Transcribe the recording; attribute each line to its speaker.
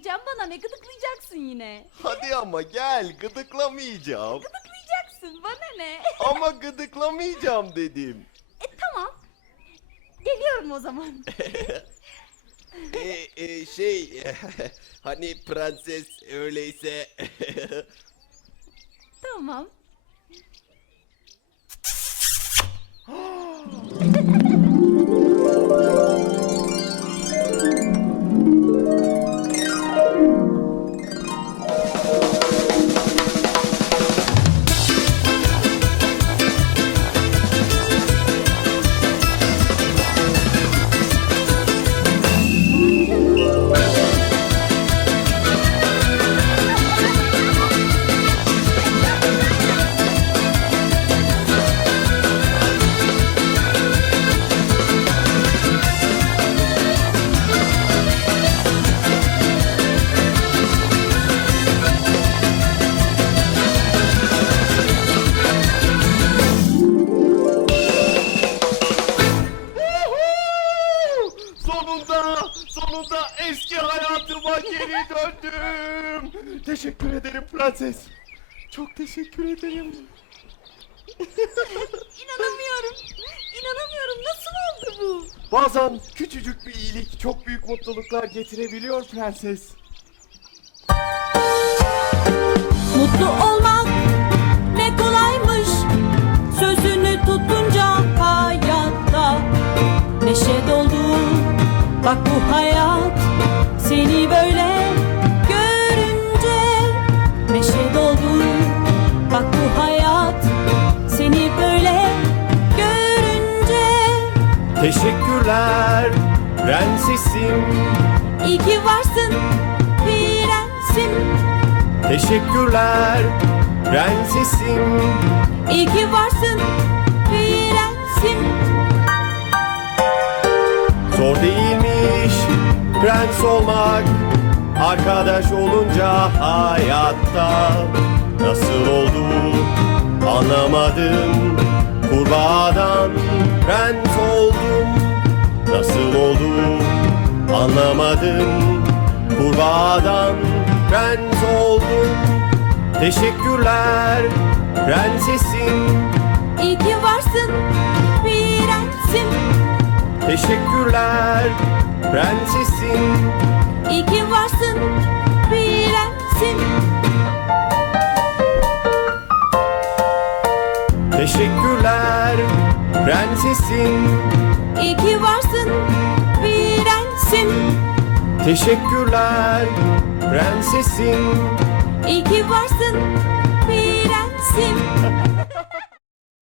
Speaker 1: gıdıklayacağım. Bana ne, gıdıklayacaksın yine.
Speaker 2: Hadi ama gel, gıdıklamayacağım.
Speaker 1: Gıdıklayacaksın, bana ne?
Speaker 2: Ama gıdıklamayacağım dedim.
Speaker 1: Tamam. Geliyorum o zaman.
Speaker 2: Hani prenses öyleyse.
Speaker 1: Tamam.
Speaker 2: Sonunda eski hayatıma geri döndüm. Teşekkür ederim prenses. Çok teşekkür ederim.
Speaker 1: İnanamıyorum. İnanamıyorum. Nasıl oldu bu?
Speaker 2: Bazen küçücük bir iyilik çok büyük mutluluklar getirebiliyor prenses.
Speaker 3: Mutlu olmak ne kolaymış, sözünü tutunca hayatta neşe doldu. Bak bu hayat seni böyle görünce neşe doldu. Bak bu hayat seni böyle görünce.
Speaker 2: Teşekkürler prensesim.
Speaker 3: İyi ki varsın prensim.
Speaker 2: Teşekkürler prensesim.
Speaker 3: İyi ki varsın prensim.
Speaker 2: Zor değilmiş prens olmak, arkadaş olunca hayatta. Nasıl oldu anlamadım, kurbağadan prens oldum. Nasıl oldu anlamadım, kurbağadan prens oldum. Teşekkürler prensesim.
Speaker 3: İyi ki varsın prensim.
Speaker 2: Teşekkürler prensesim.
Speaker 3: İyi ki varsın prensim.
Speaker 2: Teşekkürler prensesim.
Speaker 3: İyi ki varsın prensim.
Speaker 2: Teşekkürler prensesim.